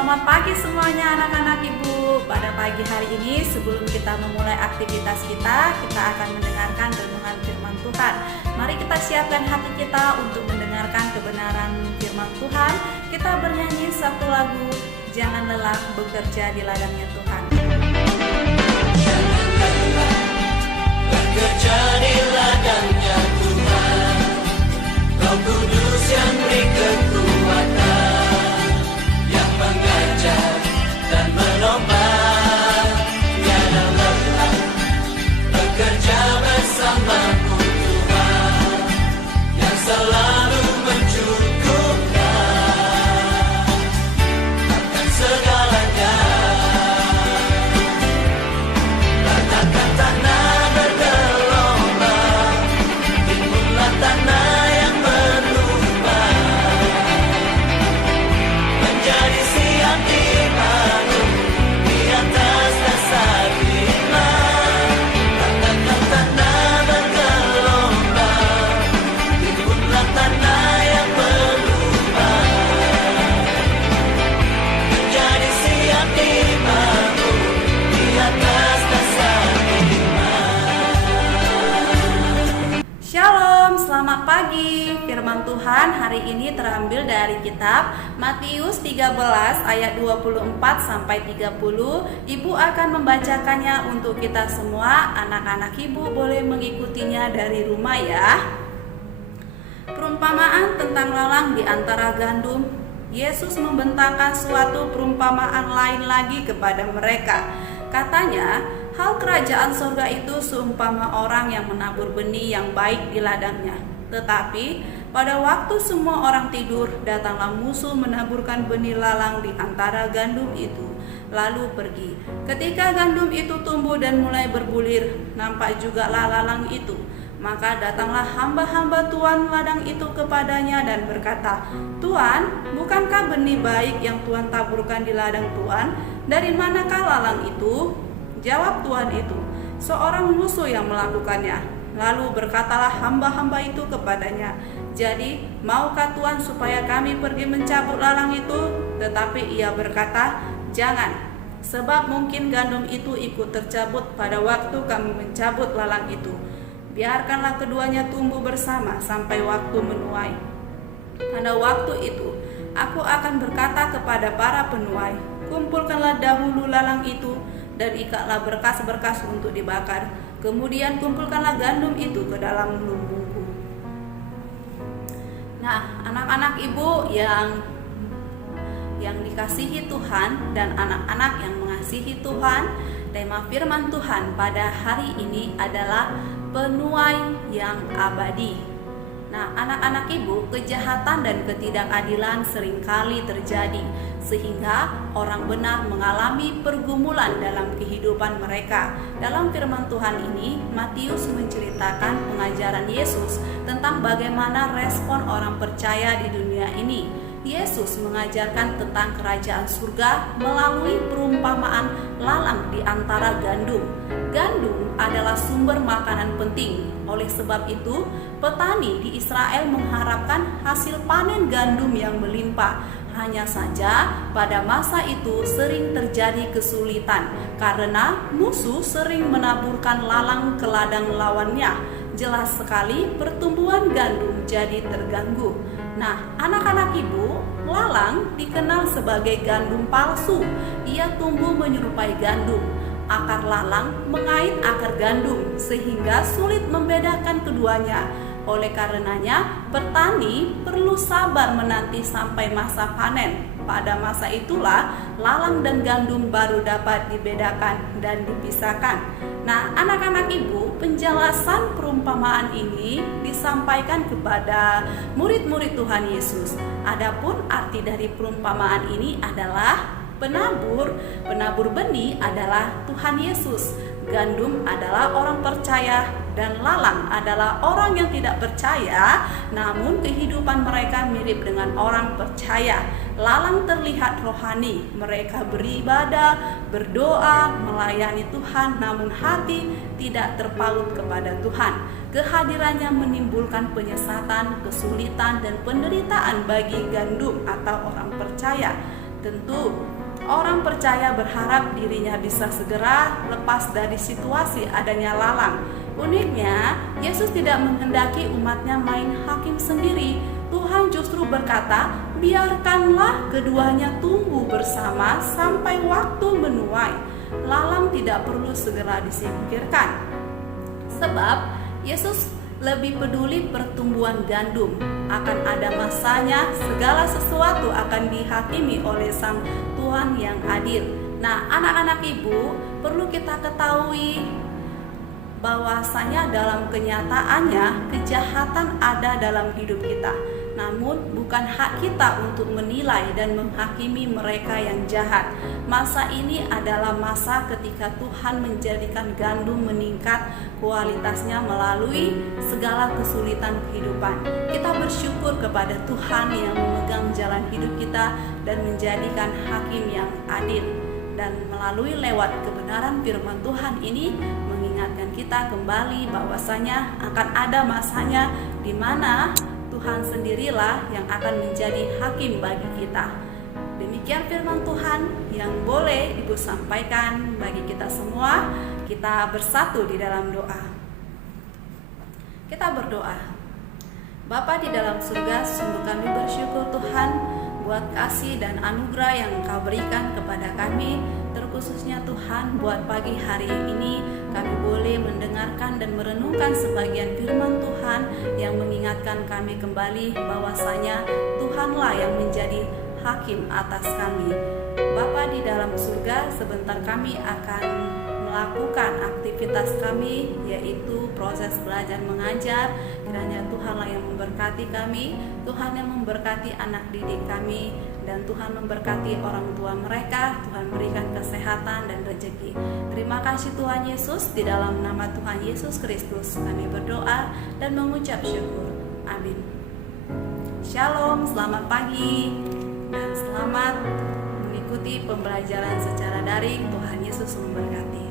Selamat pagi semuanya anak-anak ibu. Pada pagi hari ini sebelum kita memulai aktivitas kita akan mendengarkan renungan firman Tuhan. Mari kita siapkan hati kita untuk mendengarkan kebenaran firman Tuhan. Kita bernyanyi satu lagu, Jangan Lelah Bekerja di Ladangnya Tuhan. Jangan lelah bekerja di ladangnya Tuhan, Roh Kudus yang beri kekuatan, yang mengajar dan menopang. Tiada lelah bekerja bersamaku Tuhan, yang selalu mencukupkan akan segalanya. Ratakan tanah bergelombang, timbullah tanah yang berlubang, menjadi siap dibangun di atas dasar iman. Ratakan tanah bergelombang, timbullah tanah yang berlubang, menjadi siap dibangun di atas dasar iman. Shalom, selamat pagi. Firman Tuhan hari ini terambil dari kitab Matius 13 ayat 24 sampai 30. Ibu akan membacakannya untuk kita semua. Anak-anak ibu boleh mengikutinya dari rumah ya. Perumpamaan tentang lalang di antara gandum. Yesus membentangkan suatu perumpamaan lain lagi kepada mereka. Katanya, hal kerajaan surga itu seumpama orang yang menabur benih yang baik di ladangnya. Tetapi pada waktu semua orang tidur, datanglah musuh menaburkan benih lalang di antara gandum itu, lalu pergi. Ketika gandum itu tumbuh dan mulai berbulir, nampak jugalah lalang itu. Maka datanglah hamba-hamba tuan ladang itu kepadanya dan berkata, "Tuan, bukankah benih baik yang Tuan taburkan di ladang Tuan? Dari manakah lalang itu?" Jawab tuan itu, "Seorang musuh yang melakukannya." Lalu berkatalah hamba-hamba itu kepadanya, "Jadi, maukah Tuan supaya kami pergi mencabut lalang itu?" Tetapi ia berkata, "Jangan, sebab mungkin gandum itu ikut tercabut pada waktu kami mencabut lalang itu. Biarkanlah keduanya tumbuh bersama sampai waktu menuai. Pada waktu itu, aku akan berkata kepada para penuai, kumpulkanlah dahulu lalang itu dan ikatlah berkas-berkas untuk dibakar. Kemudian kumpulkanlah gandum itu ke dalam lumbungku." Nah, anak-anak ibu yang dikasihi Tuhan dan anak-anak yang mengasihi Tuhan, tema firman Tuhan pada hari ini adalah penuai yang abadi. Nah, anak-anak ibu, kejahatan dan ketidakadilan seringkali terjadi sehingga orang benar mengalami pergumulan dalam kehidupan mereka. Dalam firman Tuhan ini, Matius menceritakan pengajaran Yesus tentang bagaimana respon orang percaya di dunia ini. Yesus mengajarkan tentang kerajaan surga melalui perumpamaan lalang di antara gandum. Gandum adalah sumber makanan penting. Oleh sebab itu, petani di Israel mengharapkan hasil panen gandum yang melimpah. Hanya saja pada masa itu sering terjadi kesulitan karena musuh sering menaburkan lalang ke ladang lawannya. Jelas sekali pertumbuhan gandum jadi terganggu. Nah, anak-anak ibu, lalang dikenal sebagai gandum palsu. Ia tumbuh menyerupai gandum. Akar lalang mengait akar gandum sehingga sulit membedakan keduanya. Oleh karenanya, petani perlu sabar menanti sampai masa panen. Pada masa itulah lalang dan gandum baru dapat dibedakan dan dipisahkan. Nah, anak-anak ibu, penjelasan perumpamaan ini disampaikan kepada murid-murid Tuhan Yesus. Adapun arti dari perumpamaan ini adalah penabur benih adalah Tuhan Yesus. Gandum adalah orang percaya dan lalang adalah orang yang tidak percaya, namun kehidupan mereka mirip dengan orang percaya. Lalang terlihat rohani, mereka beribadah, berdoa, melayani Tuhan, namun hati tidak terpaut kepada Tuhan. Kehadirannya menimbulkan penyesatan, kesulitan, dan penderitaan bagi gandum atau orang percaya. Tentu, orang percaya berharap dirinya bisa segera lepas dari situasi adanya lalang. Uniknya, Yesus tidak menghendaki umatnya main hakim sendiri. Tuhan justru berkata, biarkanlah keduanya tumbuh bersama sampai waktu menuai. Lalang tidak perlu segera disingkirkan. Sebab Yesus lebih peduli pertumbuhan gandum. Akan ada masanya, segala sesuatu akan dihakimi oleh Sang Tuhan yang adil. Nah, anak-anak ibu, perlu kita ketahui bahwasanya dalam kenyataannya kejahatan ada dalam hidup kita. Namun bukan hak kita untuk menilai dan menghakimi mereka yang jahat. Masa ini adalah masa ketika Tuhan menjadikan gandum meningkat kualitasnya melalui segala kesulitan kehidupan. Kita bersyukur kepada Tuhan yang memegang jalan hidup kita dan menjadikan hakim yang adil. Dan melalui lewat kebenaran firman Tuhan ini mengingatkan kita kembali bahwasanya akan ada masanya di mana Tuhan sendirilah yang akan menjadi hakim bagi kita. Demikian firman Tuhan yang boleh Ibu sampaikan bagi kita semua. Kita bersatu di dalam doa. Kita berdoa. Bapa di dalam surga, sungguh kami bersyukur Tuhan buat kasih dan anugerah yang Engkau berikan kepada kami. Terkhususnya Tuhan, buat pagi hari ini kami boleh mendengarkan dan merenungkan sebagian firman Tuhan yang mengingatkan kami kembali bahwasanya Tuhanlah yang menjadi hakim atas kami. Bapa di dalam surga, sebentar kami akan melakukan aktivitas kami, yaitu proses belajar mengajar. Kiranya Tuhanlah yang memberkati kami, Tuhan yang memberkati anak didik kami, dan Tuhan memberkati orang tua mereka. Tuhan berikan kesehatan dan rezeki. Terima kasih Tuhan Yesus, di dalam nama Tuhan Yesus Kristus kami berdoa dan mengucap syukur. Amin. Shalom, selamat pagi dan selamat mengikuti pembelajaran secara daring. Tuhan Yesus memberkati.